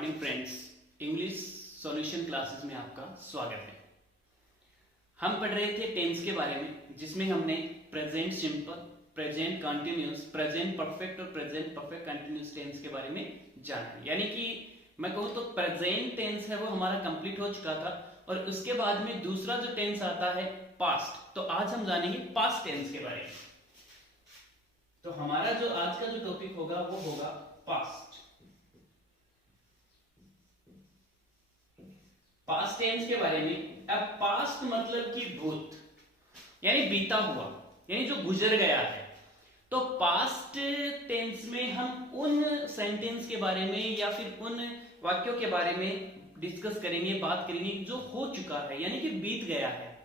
Morning friends, English solution classes में आपका स्वागत है। हम पढ़ रहे थे टेंस के बारे में, जिसमें हमने present simple, present continuous, present perfect और प्रेजेंट परफेक्ट कंटिन्यूअस टेंस के बारे में जाना। यानी कि मैं कहूँ तो प्रेजेंट टेंस है वो हमारा कंप्लीट हो चुका था और उसके बाद में दूसरा जो टेंस आता है पास्ट। तो आज हम जानेंगे पास्ट टेंस के बारे में। तो हमारा जो आज का जो टॉपिक होगा वो होगा पास्ट। पास्ट टेंस के बारे में। अब पास्ट मतलब कि भूत, यानी बीता हुआ, यानी जो गुजर गया है। तो पास्ट टेंस में हम उन सेंटेंस के बारे में या फिर उन वाक्यों के बारे में डिस्कस करेंगे, बात करेंगे जो हो चुका है, यानी कि बीत गया है।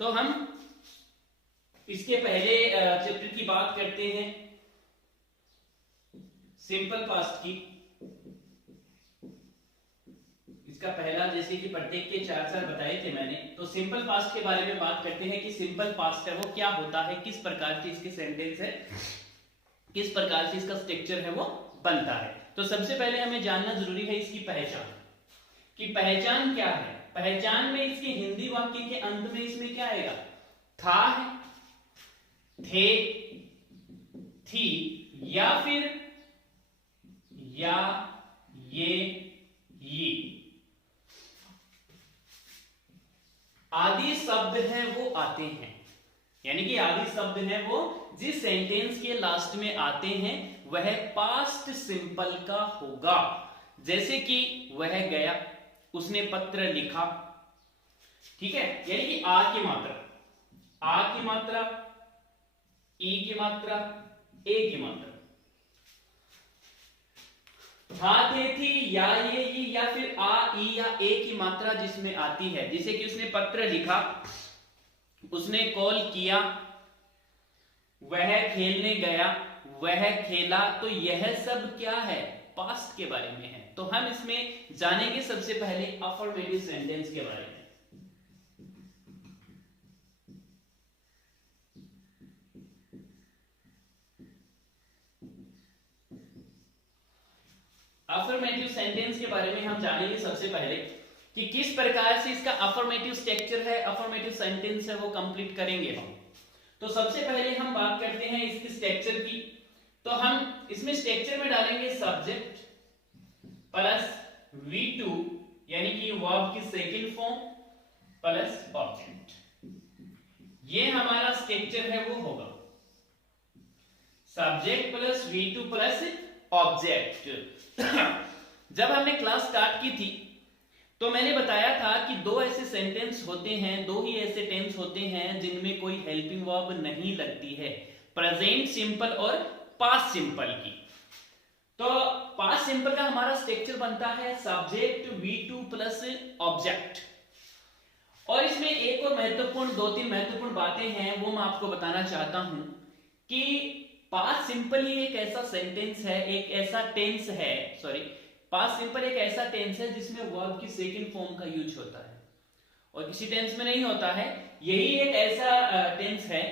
तो हम इसके पहले चैप्टर की बात करते हैं, सिंपल पास्ट की। इसका पहला, जैसे कि प्रत्येक के चार बताए थे मैंने, तो सिंपल पास्ट के बारे में बात करते हैं कि सिंपल पास्ट है वो क्या होता है, किस प्रकार से इसके सेंटेंस है, किस प्रकार से इसका स्ट्रक्चर है वो बनता है। तो सबसे पहले हमें जानना जरूरी है इसकी पहचान, कि पहचान क्या है। पहचान में इसके हिंदी वाक्य के अंत में इसमें क्या आएगा, था है, थे, थी, या फिर या, ये आदि शब्द हैं वो आते हैं। यानी कि आदि शब्द हैं वो जिस सेंटेंस के लास्ट में आते हैं वह पास्ट सिंपल का होगा। जैसे कि वह गया, उसने पत्र लिखा, ठीक है। यानी कि आ की मात्रा, आ की मात्रा, ई की मात्रा, ए की मात्रा, था, थे, थी, या, ये, या फिर आ, ई या ए की मात्रा जिसमें आती है। जैसे कि उसने पत्र लिखा, उसने कॉल किया, वह खेलने गया, वह खेला। तो यह सब क्या है, पास्ट के बारे में है। तो हम इसमें जानेंगे सबसे पहले अफर्मेटिव सेंटेंस के बारे में। अफर्मेटिव सेंटेंस के बारे में हम जानेंगे सबसे पहले कि किस प्रकार से इसका अफर्मेटिव स्ट्रक्चर है, अफर्मेटिव सेंटेंस है वो कंप्लीट करेंगे हम। तो सबसे पहले हम बात करते हैं इसके स्ट्रक्चर की। तो हम इसमें स्ट्रक्चर में डालेंगे सब्जेक्ट प्लस V2, यानी कि वर्ब की सेकंड फॉर्म प्लस ऑब्जेक्ट। ये हमारा स्ट्रक्चर है वो होगा subject plus V2 plus object. जब हमने क्लास स्टार्ट की थी तो मैंने बताया था कि दो ऐसे सेंटेंस होते हैं, दो ही ऐसे टेंस होते हैं जिनमें कोई हेल्पिंग वर्ब नहीं लगती है, प्रेजेंट सिंपल और पास्ट सिंपल की। तो पास्ट सिंपल का हमारा स्ट्रक्चर बनता है सब्जेक्ट V2 प्लस ऑब्जेक्ट। और इसमें एक और महत्वपूर्ण, दो तीन महत्वपूर्ण बातें हैं वो मैं आपको बताना चाहता हूं कि पास्ट सिंपल ही एक ऐसा सेंटेंस है, एक ऐसा टेंस है, पास्ट सिंपल एक ऐसा टेंस है जिसमें वर्ब की सेकंड फॉर्म का यूज होता है और किसी टेंस में नहीं होता है। यही एक ऐसा टेंस है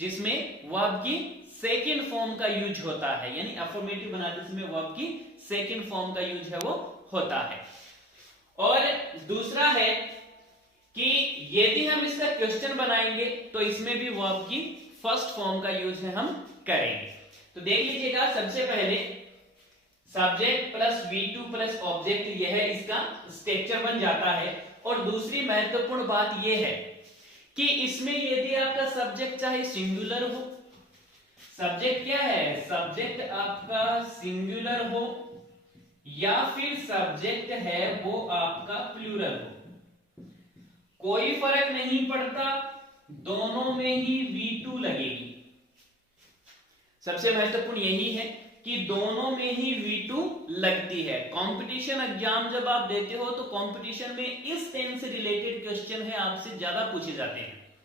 जिसमें वर्ब की सेकंड फॉर्म का यूज होता है, यानी अफर्मेटिव बनाते समय वर्ब की सेकंड फॉर्म का यूज है वो होता है। और दूसरा है कि यदि हम इसका क्वेश्चन बनाएंगे तो इसमें भी वर्ब की फर्स्ट फॉर्म का यूज है हम करेंगे। तो देख लीजिएगा, सबसे पहले subject plus V2 plus object, यह इसका स्ट्रक्चर बन जाता है। और दूसरी महत्वपूर्ण बात यह है कि इसमें यदि आपका सब्जेक्ट चाहे सिंगुलर हो, सब्जेक्ट क्या है, सब्जेक्ट आपका सिंगुलर हो या फिर सब्जेक्ट है वो आपका प्लूरल हो, कोई फर्क नहीं पड़ता, दोनों में ही V2 लगेगी। सबसे महत्वपूर्ण यही है कि दोनों में ही V2 लगती है। कंपटीशन एग्जाम जब आप देते हो तो कंपटीशन में इस टेंस से रिलेटेड क्वेश्चन है आपसे ज्यादा पूछे जाते हैं,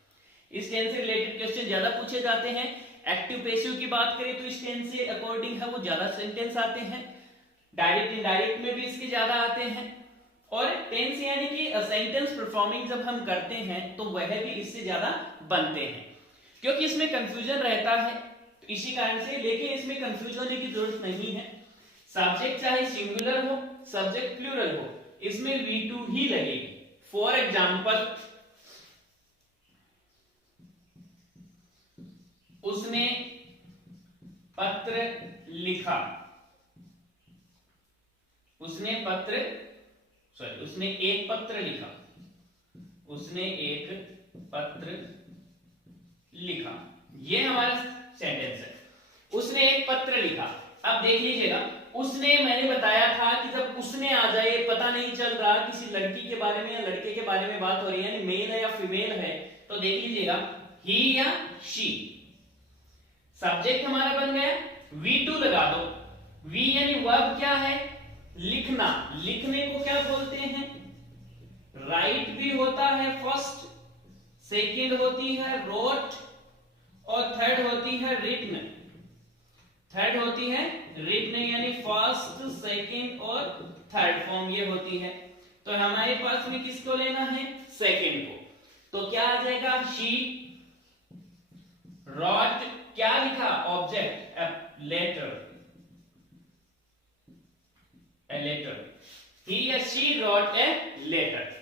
इस टेंस से रिलेटेड क्वेश्चन ज्यादा पूछे जाते हैं। एक्टिव पैसिव की बात करें तो इस टेंस से अकॉर्डिंग है वो ज्यादा सेंटेंस आते हैं, डायरेक्ट इनडायरेक्ट में भी इसके ज्यादा आते हैं। और टेंस यानी कि सेंटेंस परफॉर्मिंग जब हम करते हैं तो वह भी इससे ज्यादा बनते हैं, क्योंकि इसमें कंफ्यूजन रहता है, तो इसी कारण से। लेकिन इसमें कंफ्यूज होने की जरूरत नहीं है, सब्जेक्ट चाहे सिंगुलर हो, सब्जेक्ट प्लूरल हो, इसमें V2 ही लगेगी। फॉर एग्जाम्पल, उसने पत्र लिखा, उसने एक पत्र लिखा, उसने एक पत्र लिखा, ये हमारा सेंटेंस है। उसने एक पत्र लिखा। अब देख लीजिएगा, उसने, मैंने बताया था कि जब उसने आ जाए, पता नहीं चल रहा किसी लड़की के बारे में या लड़के के बारे में बात हो रही है, यानी मेल है या फीमेल है, तो देख लीजिएगा ही या शी। सब्जेक्ट हमारा बन गया, V2 लगा दो। V यानी वर्ब क्या है? लिखना। लिखने को क्या बोलते हैं? राइट भी होता है फर्स्ट, सेकंड होती है रोट, और थर्ड होती है रिटन। थर्ड होती है रिटन, यानी फर्स्ट, सेकंड और थर्ड फॉर्म ये होती है। तो हमारे पास में किसको लेना है? सेकंड को। तो क्या आ जाएगा? शी रॉट, क्या लिखा? Object, a letter, a letter. He या शी रॉट ए लेटर।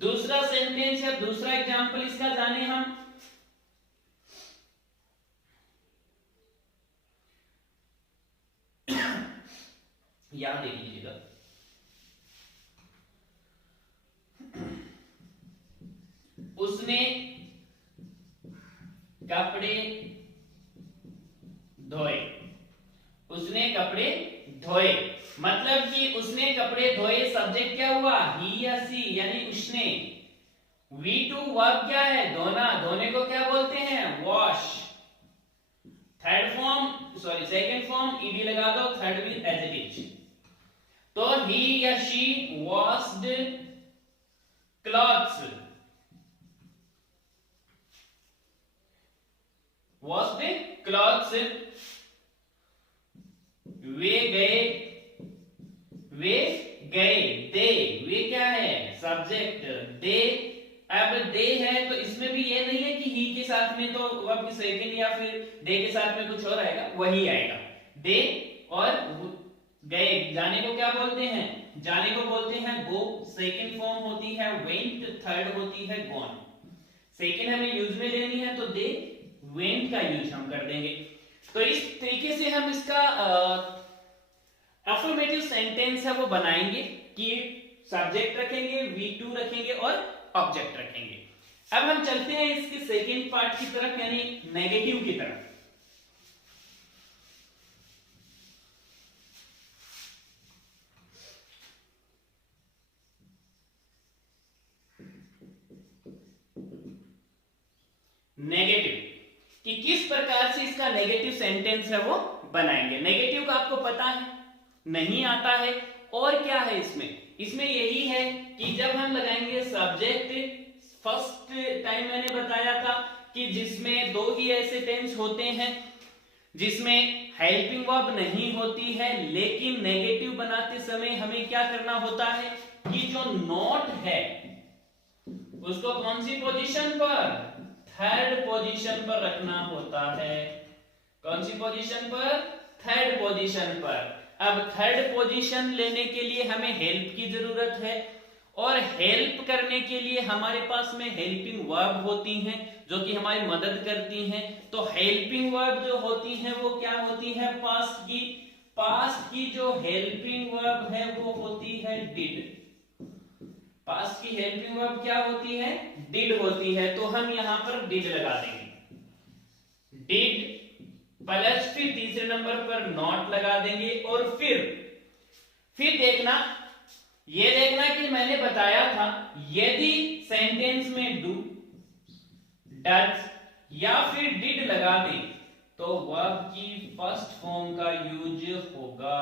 दूसरा सेंटेंस या दूसरा एग्जांपल इसका जाने हम। यहां देख लीजिएगा, उसने कपड़े धोए। उसने कपड़े धोए मतलब कि उसने कपड़े धोए, सब्जेक्ट क्या हुआ? ही या सी, यानी उसने। V2 वर्ब क्या है? धोना। धोने को क्या बोलते हैं? Wash. Third form, sorry second form ED लगा दो, थर्ड भी एज इट इज। तो ही या she washed clothes. Washed clothes. वे गए, वे गए, दे, वे क्या है? Subject, they. अब दे है तो इसमें भी ये नहीं है कि ही के साथ में तो वर्ब सेकंड या फिर दे के साथ में कुछ और आएगा, वही आएगा। दे और गए। जाने को क्या बोलते हैं? जाने को बोलते हैं गो। सेकंड फॉर्म होती है वेंट, थर्ड होती है गॉन। सेकंड हमें यूज में लेनी है तो दे वेंट का यूज हम कर देंगे। तो इस तरीके से हम इसका अफर्मेटिव सेंटेंस है वो बनाएंगे कि सब्जेक्ट रखेंगे, V2 रखेंगे और ऑब्जेक्ट रखेंगे। अब हम चलते हैं इसके सेकेंड पार्ट की तरफ, यानी नेगेटिव की तरफ। नेगेटिव कि किस प्रकार से इसका नेगेटिव सेंटेंस है वो बनाएंगे। नेगेटिव का आपको पता है, नहीं आता है। और क्या है इसमें? इसमें यही है कि जब हम लगाएंगे सब्जेक्ट, फर्स्ट टाइम मैंने बताया था कि जिसमें दो ही ऐसे टेंस होते हैं जिसमें हेल्पिंग वर्ब नहीं होती है, लेकिन नेगेटिव बनाते समय हमें क्या करना होता है कि जो नॉट है उसको कौन सी पोजीशन पर? थर्ड पोजीशन पर रखना होता है। कौन सी पोजीशन पर? थर्ड पोजीशन पर। अब थर्ड पोजीशन लेने के लिए हमें हेल्प की जरूरत है, और हेल्प करने के लिए हमारे पास में हेल्पिंग वर्ब होती हैं जो कि हमारी मदद करती हैं। तो हेल्पिंग वर्ब जो होती हैं वो क्या होती है? पास्ट की। पास्ट की जो हेल्पिंग वर्ब है वो होती है डिड। पास्ट की हेल्पिंग वर्ब क्या होती है? डिड होती है। तो हम यहां पर डिड लगा देंगे। डिड प्लस फिर तीसरे नंबर पर नॉट लगा देंगे, और फिर देखना, ये देखना कि मैंने बताया था यदि सेंटेंस में डू, डज या फिर डिड लगा दें तो वर्ब की फर्स्ट फॉर्म का यूज होगा।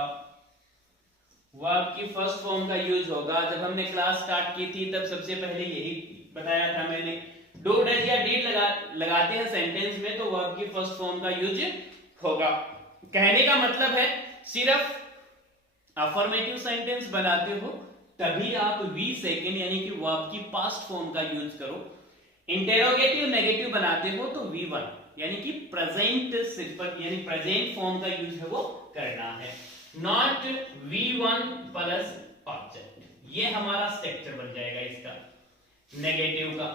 वर्ब की फर्स्ट फॉर्म का यूज होगा। जब हमने क्लास स्टार्ट की थी तब सबसे पहले यही बताया था मैंने। डू, डज या डिड लगाते हैं सेंटेंस में तो वर्ब की फर्स्ट फॉर्म का यूज होगा। कहने का मतलब है सिर्फ अफर्मेटिव सेंटेंस बनाते हो तभी आप वी सेकंड यानी कि वर्ब की पास्ट फॉर्म का यूज करो। इंटेरोगेटिव नेगेटिव बनाते हो तो V1 यानी कि प्रेजेंट यानी प्रेजेंट फॉर्म का यूज है वो करना है। Not V1 plus object. ये हमारा स्ट्रक्चर बन जाएगा इसका नेगेटिव का।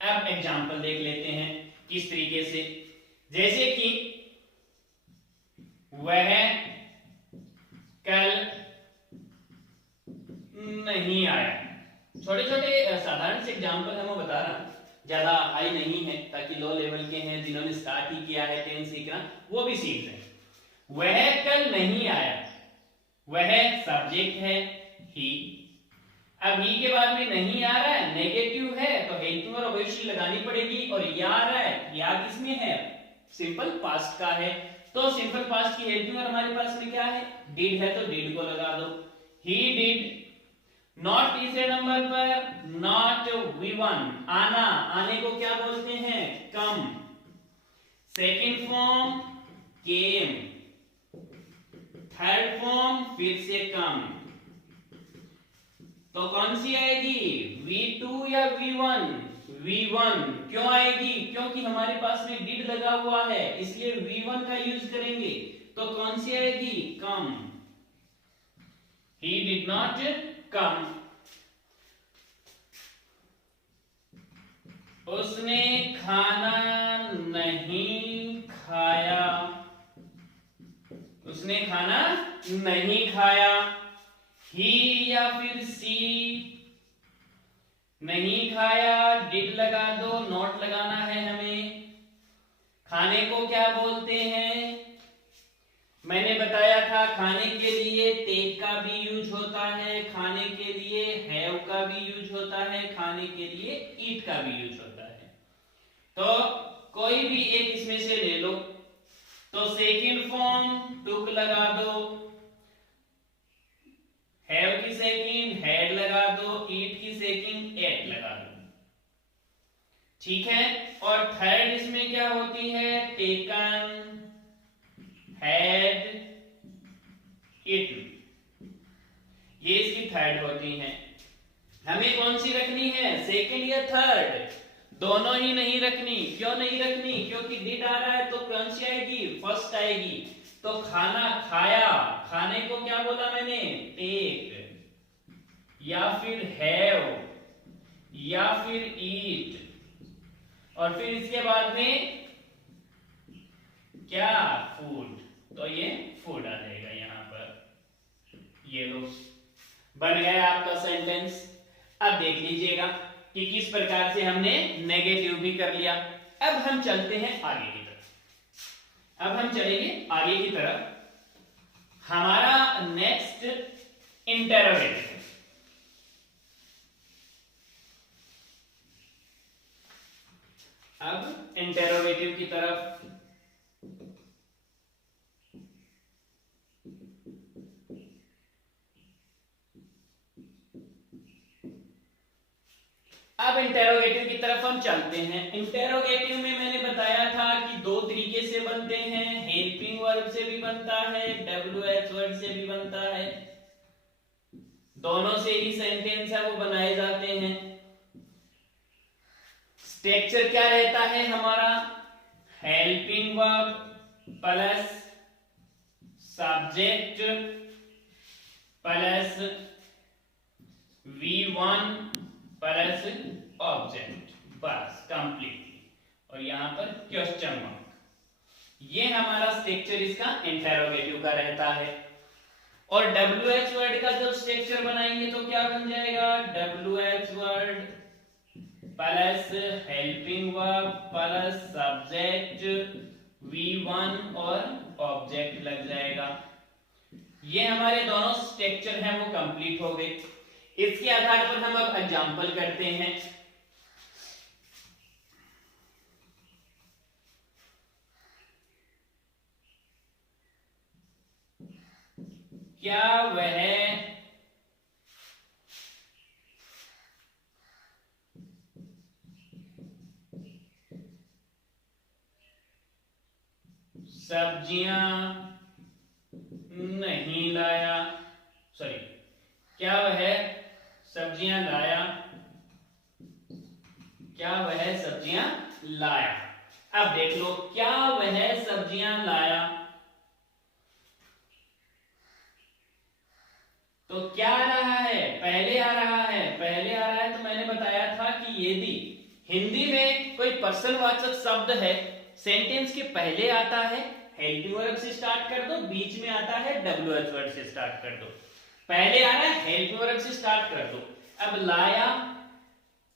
अब एग्जांपल देख लेते हैं किस तरीके से, जैसे कि वह कल नहीं आया। छोटे छोटे साधारण से एग्जांपल है मैं बता रहा हूं, ज्यादा हाई नहीं है, ताकि लो लेवल के हैं जिन्होंने स्टार्ट ही किया है टेंस सीखना वो भी सीख लें। वह कल नहीं आया, वह सब्जेक्ट है ही। अब ही के बाद में नहीं आ रहा है, नेगेटिव है, तो हेल्पिंग वर्ब ऑब्वियसली लगानी पड़ेगी। और या आ रहा है, या किसमें है, सिंपल पास्ट का है, तो सिंपल पास्ट की हेल्पिंग वर्ब हमारे पास में क्या है, डिड है, तो डिड को लगा दो। He did. नॉट तीसरे नंबर पर, नॉट V1 आना, आने को क्या बोलते हैं, कम। सेकंड फॉर्म केम, थर्ड फॉर्म फिर से कम, तो कौन सी आएगी, V2 या V1? V1। क्यों आएगी, क्योंकि हमारे पास में डिड लगा हुआ है, इसलिए V1 का यूज करेंगे, तो कौन सी आएगी, कम। He did not come। उसने खाना नहीं खाया, उसने खाना नहीं खाया। ही या फिर सी, नहीं खाया, डिड लगा दो, नॉट लगाना है हमें। खाने को क्या बोलते हैं, मैंने बताया था खाने के लिए टेक का भी यूज होता है, खाने के लिए हैव का भी यूज होता है, खाने के लिए ईट का भी यूज होता है। तो कोई भी एक इसमें से ले लो, तो सेकंड फॉर्म टुक लगा दो, हैव की सेकंड हैड लगा दो, ईट की सेकंड एट लगा दो, ठीक है। और थर्ड इसमें क्या होती है, टेकन, हैड, इट, ये इसकी थर्ड होती है। हमें कौन सी रखनी है, सेकंड या थर्ड? दोनों ही नहीं रखनी। क्यों नहीं रखनी, क्योंकि डिड आ रहा है तो कौन सी आएगी, फर्स्ट आएगी। तो खाना खाया, खाने को क्या बोला मैंने, टेक, या फिर हैव, या फिर ईट, और फिर इसके बाद में क्या, फूड, तो ये फूड आ जाएगा यहां पर। ये लो बन गया आपका सेंटेंस। अब देख लीजिएगा कि किस प्रकार से हमने नेगेटिव भी कर लिया। अब हम चलते हैं आगे की तरफ। अब हम चलेंगे आगे की तरफ। हमारा नेक्स्ट इंटरोगेटिव। अब इंटरोगेटिव की तरफ। अब इंटेरोगेटिव की तरफ हम चलते हैं। इंटेरोगेटिव में मैंने बताया था कि दो तरीके से बनते हैं, हेल्पिंग वर्ब से भी बनता है, WH वर्ड से भी बनता है। दोनों से ही सेंटेंस है वो बनाए जाते हैं। स्ट्रक्चर क्या रहता है हमारा, helping verb plus subject plus V1 plus object, बस कंप्लीटली। और यहां पर क्वेश्चन मार्क। ये हमारा स्ट्रक्चर इसका इंटेरोगेटिव का रहता है। और WH वर्ड का जब स्ट्रक्चर बनाएंगे तो क्या बन जाएगा, WH word plus helping verb plus subject V1 और ऑब्जेक्ट लग जाएगा। ये हमारे दोनों स्ट्रक्चर हैं वो कंप्लीट हो गए। इसके आधार पर हम अब एग्जांपल करते हैं। क्या वह सब्जियां नहीं लाया, सॉरी, क्या वह सब्जियां लाया, क्या वह सब्जियां लाया। अब देख लो, क्या वह सब्जियां लाया? तो क्या आ रहा है? पहले आ रहा है। पहले आ रहा है तो मैंने बताया था कि यदि हिंदी में कोई पर्सनवाचक शब्द है, सेंटेंस के पहले आता है, हेल्पिंग वर्ब से स्टार्ट कर दो, बीच में आता है WH वर्ड से स्टार्ट कर दो। पहले आ रहा है, हेल्पिंग वर्ब से स्टार्ट कर दो। अब लाया,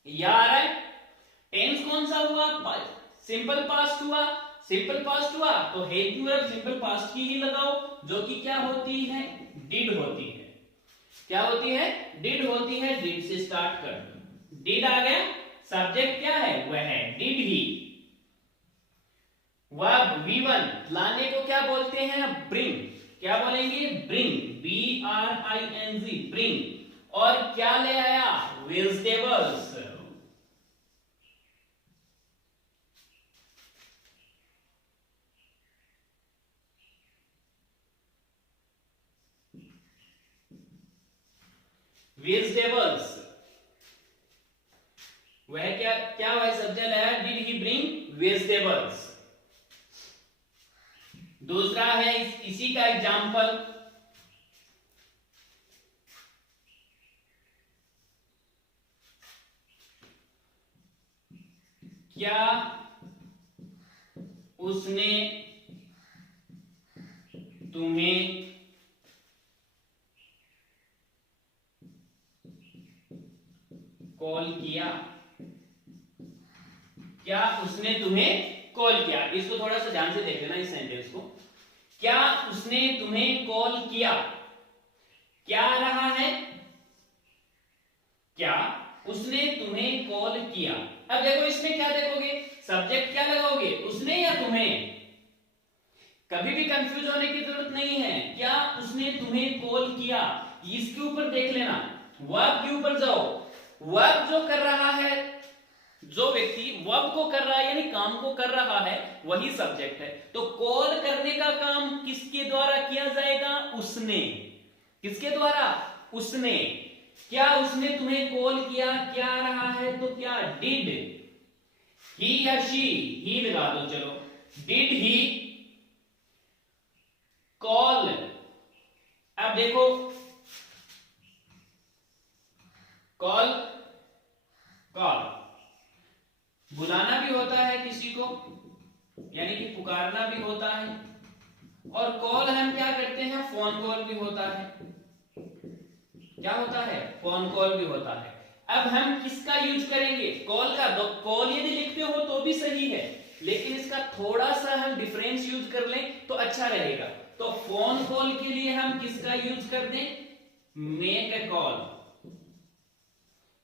या आ रहा है, टेंस कौन सा हुआ? सिंपल पास्ट हुआ। सिंपल पास्ट हुआ तो हेल्पिंग वर्ब सिंपल पास्ट की ही लगाओ, जो कि क्या होती है? डिड होती है। क्या होती है? डिड होती है। डिड से स्टार्ट कर दो। डिड आ गया। सब्जेक्ट क्या है? वह है डिड ही। वर्ब V1 लाने को क्या बोलते हैं? ब्रिंग। क्या बोलेंगे? Bring, BRING, bring. और क्या ले आया? वेजिटेबल्स। वेजिटेबल्स, वह क्या क्या वह सब्जी लाया? Did he bring vegetables. दूसरा है इसी का एग्जाम्पल, क्या उसने तुम्हें कॉल किया? क्या उसने तुम्हें कॉल किया? इसको थोड़ा सा ध्यान से देख लेना, इस सेंटेंस को। क्या उसने तुम्हें कॉल किया? क्या आ रहा है? क्या उसने तुम्हें कॉल किया। अब देखो, इसमें क्या देखोगे? सब्जेक्ट क्या लगाओगे? उसने या तुम्हें? कभी भी कंफ्यूज होने की जरूरत नहीं है। क्या उसने तुम्हें कॉल किया, इसके ऊपर देख लेना। वर्ब के ऊपर जाओ। वर्ब जो कर रहा है, जो व्यक्ति वर्ब को कर रहा है यानी काम को कर रहा है, वही सब्जेक्ट है। तो कॉल करने का काम किसके द्वारा किया जाएगा? उसने। किसके द्वारा? उसने। क्या उसने तुम्हें कॉल किया? क्या आ रहा है? तो क्या डिड ही या शी, ही लगा दो, चलो, डिड ही कॉल। अब देखो, कॉल, कॉल बुलाना भी होता है किसी को, यानी कि पुकारना भी होता है। और कॉल हम क्या करते हैं? फोन कॉल भी होता है। क्या होता है? फोन कॉल भी होता है। अब हम किसका यूज करेंगे? कॉल का। तो कॉल यदि लिखते हो तो भी सही है, लेकिन इसका थोड़ा सा हम डिफरेंस यूज कर लें तो अच्छा रहेगा। तो फोन कॉल के लिए हम किसका यूज कर दें? Make a call.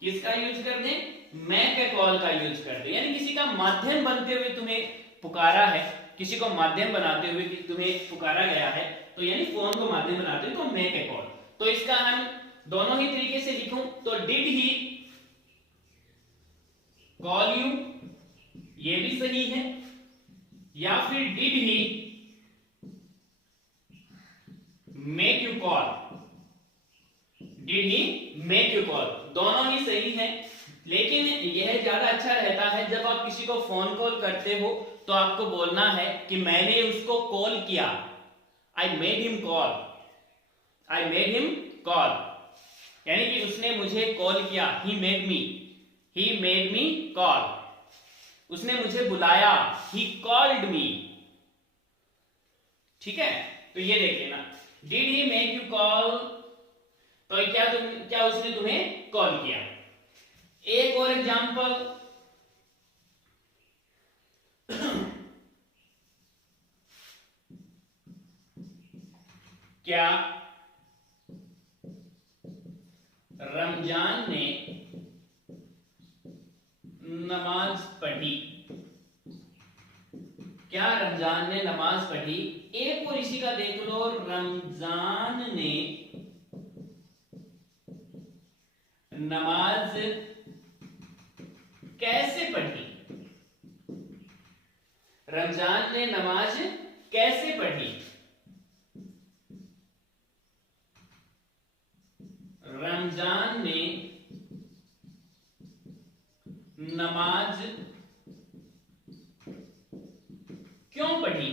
किसका यूज कर दें? मेक ए कॉल का यूज कर दें। यानी किसी का माध्यम बनते हुए तुम्हें पुकारा है, किसी को माध्यम बनाते हुए तुम्हें पुकारा गया है, तो यानी फोन को माध्यम बनाते हुए तो मेक ए कॉल। तो इसका हम दोनों ही तरीके से लिखूं तो डिड ही कॉल यू, ये भी सही है, या फिर did he make you call. Did he make you call, दोनों ही सही है। लेकिन यह ज्यादा अच्छा रहता है जब आप किसी को फोन कॉल करते हो तो आपको बोलना है कि मैंने उसको कॉल किया, I made him call, I made him call, यानी कि उसने मुझे कॉल किया। ही मेड मी कॉल, उसने मुझे बुलाया, ही कॉल्ड मी। ठीक है, तो ये देख लेना, did he make you call, तो क्या उसने तुम्हें कॉल किया। एक और एग्जांपल, क्या रमजान ने नमाज पढ़ी? क्या रमजान ने नमाज पढ़ी? एक और इसी का देख लो, रमजान ने नमाज कैसे पढ़ी? रमजान ने नमाज कैसे पढ़ी? रमजान ने नमाज क्यों पढ़ी?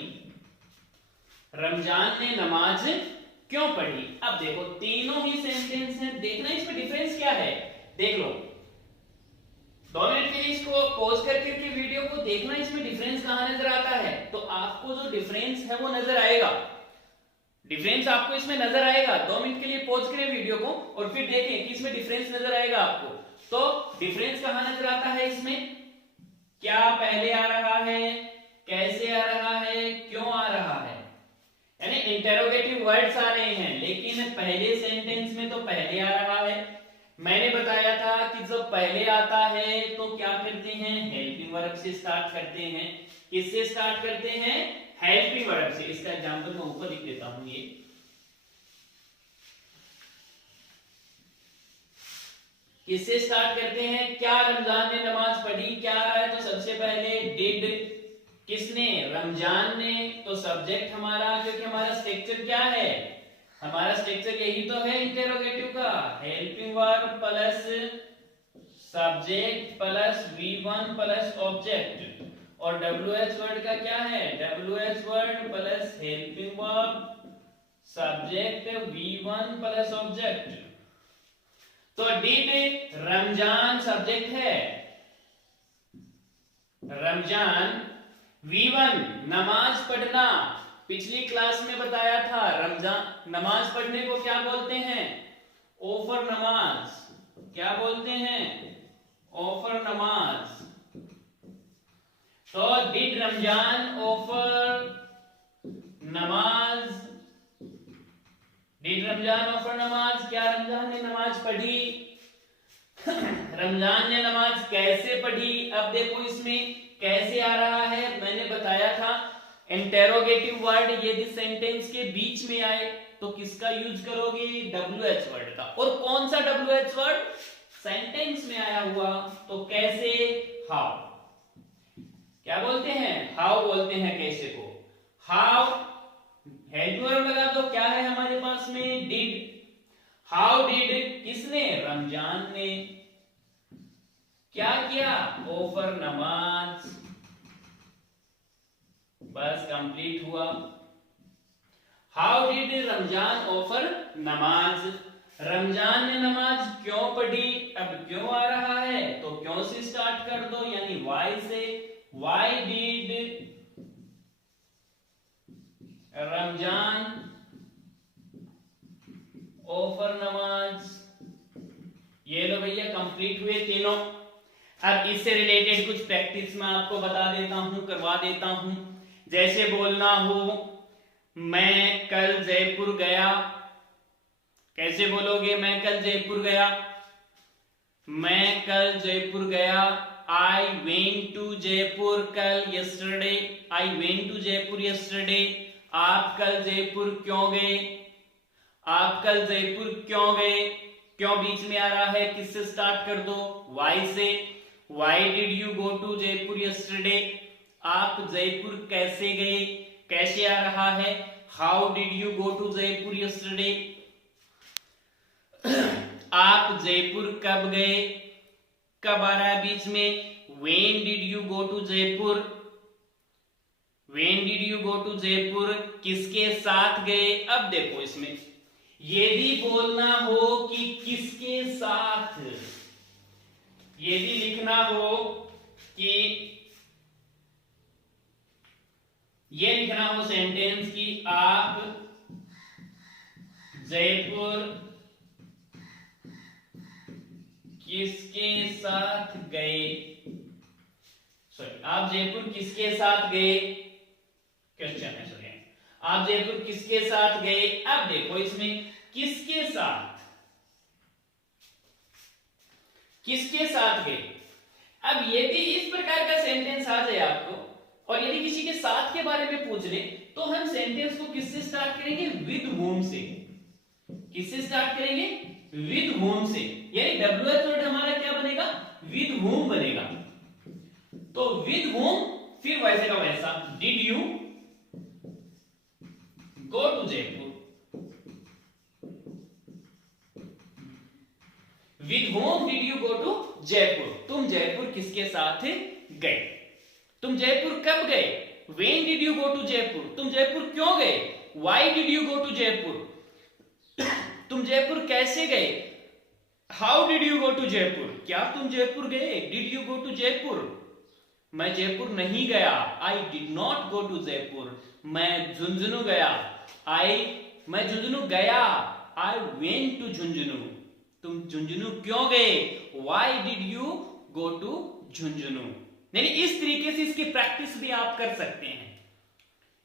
रमजान ने नमाज क्यों पढ़ी? अब देखो तीनों ही सेंटेंस हैं, देखना इसमें डिफरेंस क्या है, देख लो 2 मिनट के लिए इसको पॉज करके वीडियो को देखना, इसमें डिफरेंस कहां नजर आता है, तो आपको जो डिफरेंस है वो नजर आएगा, डिफरेंस आपको इसमें नजर आएगा। 2 मिनट के लिए पॉज करें वीडियो को और फिर देखें कि इसमें डिफरेंस नजर आएगा आपको। तो डिफरेंस कहां नजर आता है इसमें, क्या पहले आ रहा है, कैसे आ रहा है, क्यों आ रहा है, यानी इंटेरोगेटिव वर्ड्स आ रहे हैं, लेकिन पहले सेंटेंस में तो पहले आ रहा है। मैंने बताया था कि जब पहले आता है तो क्या करते हैं, हेल्पिंग वर्ब से स्टार्ट करते हैं। किससे स्टार्ट करते हैं, हेल्पिंग वर्ब से। इसका एग्जांपल मैं ऊपर लिख देता हूं, ये किससे स्टार्ट करते हैं, क्या रमजान ने नमाज पढ़ी, क्या आ रहा है, तो सबसे पहले डिड, किसने, रमजान ने, तो सब्जेक्ट हमारा, क्योंकि हमारा स्ट्रक्चर क्या है, हमारा स्ट्रक्चर यही तो है इंटेरोगेटिव का, helping verb plus subject plus V1 plus object, और WH वर्ड का क्या है, WH word plus helping verb subject V1 plus object. तो डिड रमजान सब्जेक्ट है, रमजान V1 नमाज पढ़ना, पिछली क्लास में बताया था रमजान नमाज पढ़ने को क्या बोलते हैं, ओफर नमाज, क्या बोलते हैं, ओफर नमाज। तो डिड रमजान ओफर नमाज, डिड रमजान ओफर नमाज, क्या रमजान ने नमाज पढ़ी। रमजान ने नमाज कैसे पढ़ी, अब देखो इसमें कैसे आ रहा है, मैंने बताया था इंटेरोगेटिव वर्ड यदि सेंटेंस के बीच में आए तो किसका यूज करोगे, WH वर्ड का। और कौन सा WH वर्ड, सेंटेंस में आया हुआ, तो कैसे, हाउ, क्या बोलते हैं, हाउ बोलते हैं कैसे को, हाउ, हेल्प वर्ब लगा दो, क्या है हमारे पास में, डिड, हाउ डिड, किसने, रमजान ने, क्या किया, ओफर नमाज, बस कंप्लीट हुआ। हाउ डिड रमजान ओफर नमाज, रमजान ने नमाज क्यों पढ़ी, अब क्यों आ रहा है तो क्यों से स्टार्ट कर दो, यानी वाई से, वाई डिड रमजान ओफर नमाज। ये लो भैया कंप्लीट हुए तीनों। अब इससे रिलेटेड कुछ प्रैक्टिस मैं आपको बता देता हूं, करवा देता हूं। जैसे बोलना हो मैं कल जयपुर गया, कैसे बोलोगे, मैं कल जयपुर गया, मैं कल जयपुर गया, आई वेंट टू जयपुर कल yesterday, I went to Jaipur yesterday, आप कल जयपुर क्यों गए, आप कल जयपुर क्यों गए, क्यों बीच में आ रहा है, किससे स्टार्ट कर दो, वाई से, why did you go to Jaipur yesterday, आप जयपुर कैसे गए, कैसे आ रहा है, how did you go to Jaipur yesterday, आप जयपुर कब गए, कब आ रहा है बीच में, when did you go to Jaipur, when did you go to Jaipur, किसके साथ गए। अब देखो इसमें ये भी बोलना हो कि किसके साथ, ये भी लिखना हो कि ये लिखना हो सेंटेंस की आप जयपुर किसके साथ गए, सॉरी आप जयपुर किसके साथ गए, क्वेश्चन है, सॉरी आप जयपुर किसके साथ गए। अब देखो इसमें किसके साथ, किसके साथ गए। अब यदि इस प्रकार का सेंटेंस आ जाए आपको और यदि किसी के साथ के बारे में पूछ ले तो हम सेंटेंस को किससे स्टार्ट करेंगे, विद होम से, किससे स्टार्ट करेंगे, विद होम से, यानी WH वर्ड हमारा क्या बनेगा, विद होम बनेगा। तो विद होम फिर वैसे का वैसा, did you go to Jaipur, with whom did you go to Jaipur, तुम जयपुर किसके साथ गए, तुम जयपुर कब गए, when did you go to Jaipur, तुम जयपुर क्यों गए, why did you go to Jaipur, तुम जयपुर कैसे गए, how did you go to Jaipur, क्या तुम जयपुर गए, did you go to Jaipur, मैं जयपुर नहीं गया, I did not go to Jaipur, मैं झुंझुनू गया, मैं झुंझुनू गया, आई वेंट टू झुंझुनू, तुम झुंझुनू क्यों गए, why did you go to Jhunjhunu. यानी इस तरीके से इसकी प्रैक्टिस भी आप कर सकते हैं।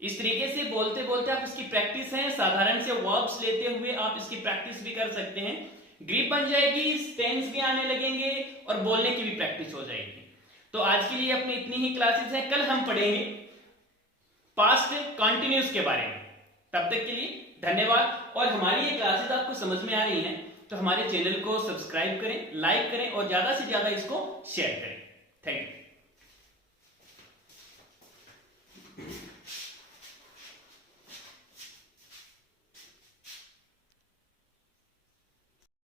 इस तरीके से बोलते बोलते आप इसकी प्रैक्टिस है, साधारण से वर्ब्स लेते हुए आप इसकी प्रैक्टिस भी कर सकते हैं। ग्रिप बन जाएगी, टेंस भी आने लगेंगे और बोलने की भी प्रैक्टिस हो जाएगी। तो आज के लिए अपनी इतनी ही क्लासेस हैं। कल हम पढ़ेंगे पास्ट कंटिन्यूस के बारे में। तब तक के लिए धन्यवाद। और हमारी ये क्लासेस आपको समझ में आ रही हैं तो हमारे चैनल को सब्सक्राइब करें, लाइक करें और ज्यादा से ज्यादा इसको शेयर करें। Thank you.